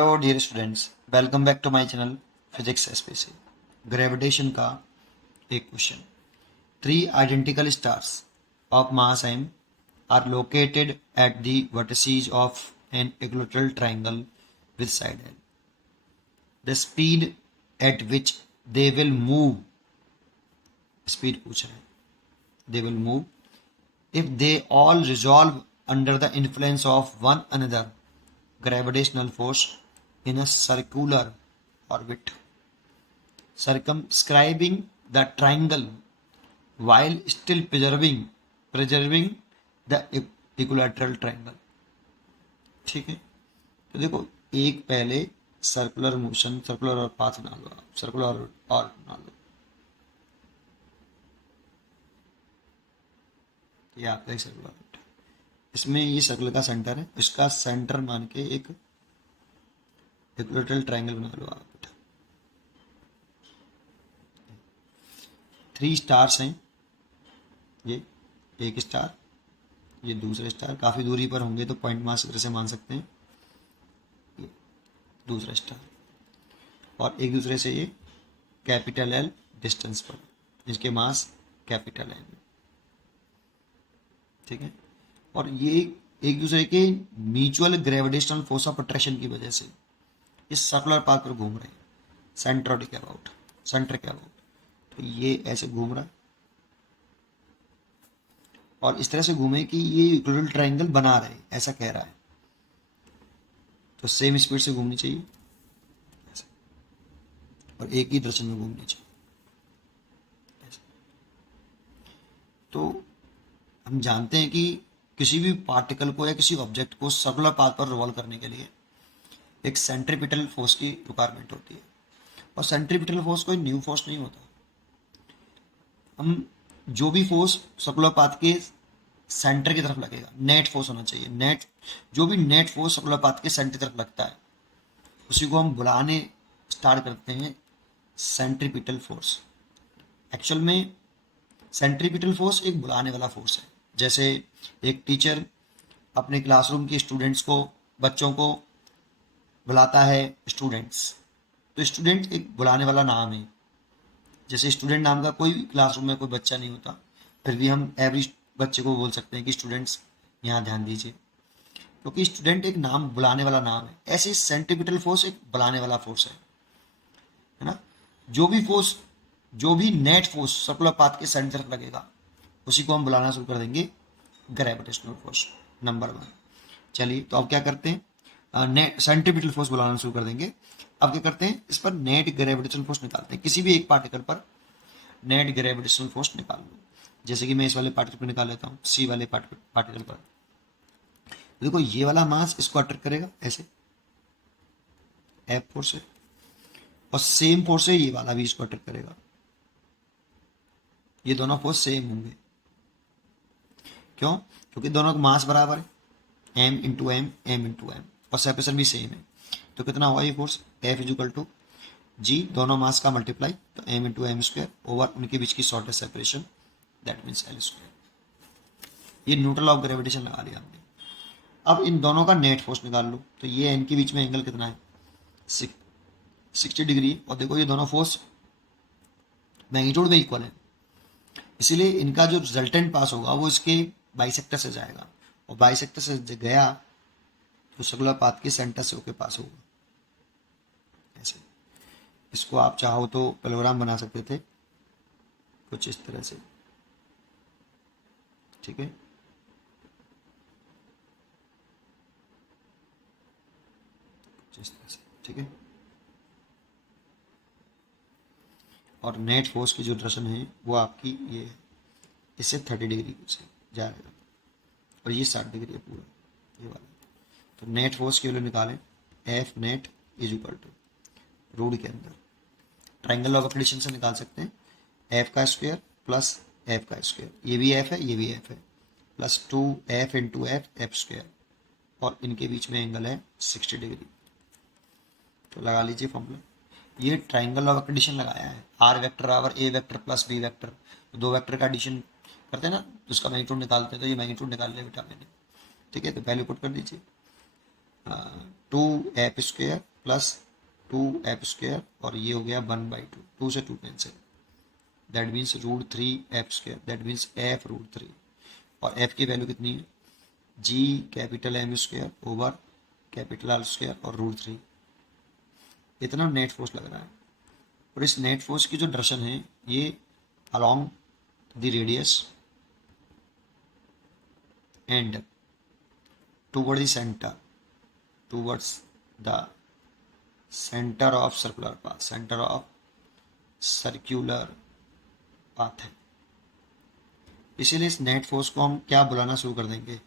Hello dear students, welcome back to my channel physics SPC. Gravitation का एक question. Three identical stars of mass m are located at the vertices of an equilateral triangle with side l। The speed at which they will move, speed पूछ रहे हैं, they will move if they all resolve under the influence of one another gravitational force in a circular orbit circumscribing the triangle while still preserving the equilateral triangle। ठीक है, तो देखो एक पहले circular motion, circular और path बना लो, आप circular और बना लो। ये आपका ही सर्कुलर, इसमें ये सर्कल का सेंटर है, इसका सेंटर मान के एक इक्विलैटरल ट्रायंगल बना लो आप। थ्री स्टार्स हैं, ये एक स्टार, ये दूसरे स्टार, काफ़ी दूरी पर होंगे तो पॉइंट मास की तरह से मान सकते हैं, ये दूसरा स्टार, और एक दूसरे से ये कैपिटल एल डिस्टेंस पर, इसके मास कैपिटल एल। ठीक है, और ये एक दूसरे के mutual gravitational force of attraction की वजह से इस सर्कुलर पाथ पर घूम रहे हैं, सेंटर के अबाउट, सेंटर के अबाउट। तो ये ऐसे घूम रहा है और इस तरह से घूमे कि ये इक्विलैटरल ट्रायंगल बना रहे, ऐसा कह रहा है। तो सेम स्पीड से घूमनी चाहिए ऐसे, और एक ही डायरेक्शन में घूमनी चाहिए ऐसे। तो हम जानते हैं कि किसी भी पार्टिकल को या किसी ऑब्जेक्ट को सर्कुलर पाथ पर रिवॉल्व करने के लिए एक सेंट्रीपिटल फोर्स की रिक्वायरमेंट होती है, और सेंट्रीपिटल फोर्स कोई न्यू फोर्स नहीं होता। हम जो भी फोर्स सर्कुलर पाथ के सेंटर की तरफ लगेगा, नेट फोर्स होना चाहिए, नेट, जो भी नेट फोर्स सर्कुलर पाथ के सेंटर की तरफ लगता है उसी को हम बुलाने स्टार्ट करते हैं सेंट्रीपिटल फोर्स। एक्चुअल में सेंट्रीपिटल फोर्स एक बुलाने वाला फोर्स है। जैसे एक टीचर अपने क्लासरूम के स्टूडेंट्स को, बच्चों को बुलाता है स्टूडेंट्स, तो स्टूडेंट एक बुलाने वाला नाम है। जैसे स्टूडेंट नाम का कोई क्लासरूम में कोई बच्चा नहीं होता, फिर भी हम एवरी बच्चे को बोल सकते हैं कि स्टूडेंट्स यहाँ ध्यान दीजिए, क्योंकि स्टूडेंट एक नाम, बुलाने वाला नाम है। ऐसे सेंट्रीपिटल फोर्स एक बुलाने वाला फोर्स है ना। जो भी फोर्स, जो भी नेट फोर्स सर्कुलर पाथ के सेंटर तरफ लगेगा उसी को हम बुलाना शुरू कर देंगे ग्रेविटेशनल फोर्स, नंबर वन। चलिए, तो अब क्या करते हैं, नेट सेंट्रीपिटल फोर्स बुलाना शुरू कर देंगे। अब क्या करते हैं, इस पर नेट ग्रेविटेशनल फोर्स निकालते हैं। किसी भी एक पार्टिकल पर नेट ग्रेविटेशनल फोर्स निकाल लो। जैसे कि मैं इस वाले पार्टिकल पर निकाल लेता हूँ, सी वाले पार्टिकल पर। देखो ये वाला मास इसको अट्रैक्ट करेगा ऐसे, एफ फोर्स है, और सेम फोर्स है ये वाला भी इसको अट्रैक्ट करेगा। ये दोनों फोर्स सेम होंगे, क्यों? क्योंकि दोनों का मास बराबर है, m into m, m into m, और सेपरेशन भी सेम है। तो कितना हुआ ये force, F is equal to G, दोनों मास का मल्टीप्लाई, तो m into m square over उनके बीच की shortest separation, that means L square. ये न्यूट्रल ऑफ ग्रेविटेशन लगा लिया हमने। अब इन दोनों का नेट फोर्स निकाल लो, तो ये इनके बीच में एंगल कितना है, 60 डिग्री। और देखो ये दोनों फोर्स मैग्नीट्यूड में इक्वल है, इसीलिए इनका जो रिजल्टेंट पास होगा वो इसके बाइसेक्टर से जाएगा, और बाइसेक्टर से गया तो सर्कुलर पाथ के सेंटर से होके पास होगा ऐसे। इसको आप चाहो तो पैरेललोग्राम बना सकते थे कुछ इस तरह से, ठीक है। कुछ इस तरह से, ठीक है। और नेट फोर्स की जो डायरेक्शन है वो आपकी ये है, इससे 30 डिग्री से जा रहा है, और ये 60 डिग्री है पूरा, ये वाला। तो नेट फोर्स की वैल्यू निकालें, F net is equal to root के अंदर ट्राइंगल ऑफ एक्लिशन से निकाल सकते हैं, एफ का स्क्वायर प्लस एफ का स्क्वायर, ये भी एफ है, ये भी एफ है, plus 2 F into F, F square, और इनके बीच में एंगल है 60 डिग्री। तो लगा लीजिए फॉर्मूला। ये ट्राइंगल ऑफ एडिशन लगाया है, आर वेक्टर बराबर ए वेक्टर प्लस बी वेक्टर, तो दो वेक्टर का एडिशन करते हैं ना, तो उसका मैग्नीट्यूड निकालते हैं। तो ये मैग्नीट्यूड निकाल लिया बेटा मैंने, ठीक है। तो वैल्यू पुट कर दीजिए, 2 एफ स्क्वायर प्लस 2f² और ये हो गया 1/2, 2 से 2 cancel, that means √3f², that means f√3। और f की वैल्यू कितनी है, G capital M² over capital R² और √3। इतना नेट फोर्स लग रहा है। और इस नेट फोर्स की जो डायरेक्शन है ये along the radius and toward the centre, towards the centre of circular path, centre of circular path है। इसीलिए इस नेट फोर्स को हम क्या बुलाना शुरू कर देंगे,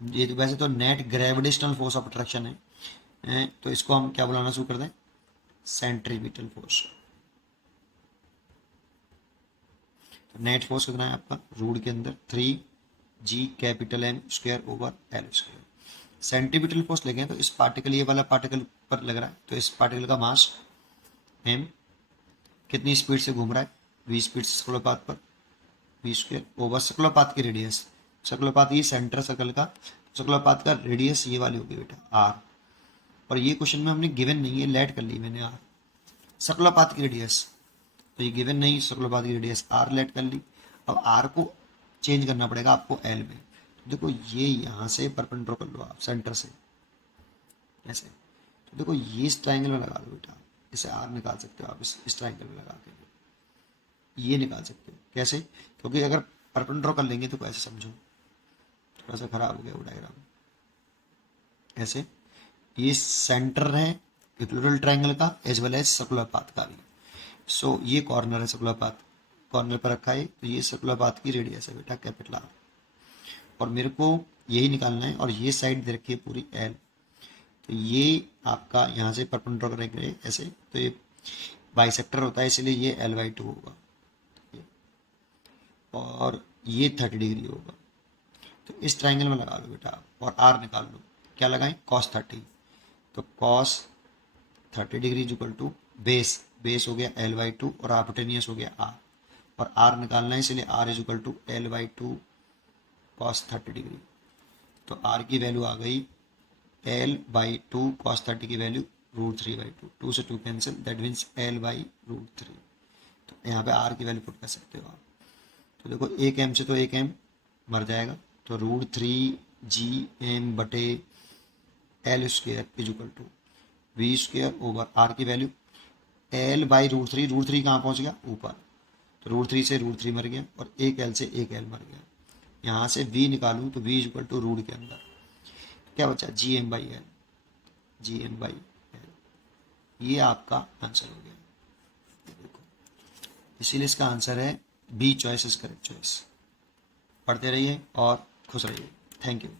ये तो वैसे तो net gravitational force of attraction है, तो इसको हम क्या बुलाना शुरू कर दें, सेंट्रीपिटल फोर्स। नेट फोर्स कितना है आपका, रूट के अंदर 3g capital M² over L²। Centripetal force लेंगे तो इस पार्टिकल, ये वाला पार्टिकल पर लग रहा है, तो इस पार्टिकल का मास m कितनी स्पीड से घूम रहा है, v स्पीड से सर्कुलर पाथ पर, v² ओवर सर्कुलर पाथ की रेडियस, सर्कुलर पाथ ये सेंटर सर्कल का, सर्कुलर पाथ का रेडियस ये वाली होगी बेटा r। और ये क्वेश्चन में हमने गिवन नहीं है, लेट कर ली मैंने r, सर्कुलर पाथ की रेडियस, तो ये गिवन नहीं, सर्कुलर पाथ की रेडियस r लेट कर ली। अब r को चेंज करना पड़ेगा आपको l में। तो देखो ये यहाँ से परपेंडिकुलर कर लो आप सेंटर से ऐसे, तो देखो ये इस ट्राइंगल में लगा दो बेटा, इसे r निकाल सकते हो आप, इस ट्राइंगल में लगा के ये निकाल सकते हो। कैसे, क्योंकि अगर परपेंडिकुलर कर लेंगे तो कैसे समझो, थोड़ा सा खराब हो गया वो डायग्राम। ऐसे ये सेंटर है इक्विलैटरल ट्रायंगल का as well as circular path का भी। सो ये कॉर्नर है सर्कुलर पाथ, कॉर्नर पर रखा है, तो ये सर्कुलर पाथ की रेडियस है बेटा कैपिटल R। और मेरे को यही निकालना है, और ये साइड दे रखी है पूरी L, तो ये आपका यहाँ से परपेंडिकुलर करेंगे ऐसे, तो ये बाइसेक्टर होता है इसलिए ये L/2 होगा, और ये 30 डिग्री होगा। तो इस ट्राइंगल में लगा लो बेटा आप, और R निकाल लो, क्या लगाएं, cos 30, तो cos 30 degree equal to base, base हो गया L/2 और हाइपोटेनियस हो गया R, और R निकालना है इसलिए R is equal to L/2 cos 30 degree. तो R की वैल्यू आ गई L/2 cos 30 की वैल्यू √3/2, 2 से 2 कैंसिल, दैट मीन्स L/√3। तो यहाँ पे R की वैल्यू पुट कर सकते हो आप। तो देखो एक m से तो एक m मर जाएगा, तो √3gm बटे L² is equal to v² over R की वैल्यू L/√3, √3 कहाँ पहुँच गया ऊपर, तो √3 से √3 मर गया, और एक L से एक L मर गया। यहाँ से v निकालूँ तो v is equal to root के अंदर क्या बचा, gm/L, gm/L, ये आपका आंसर हो गया। देखो इसीलिए इसका आंसर है B choice is correct choice. पढ़ते रहिए और खुश रहिए। Thank you.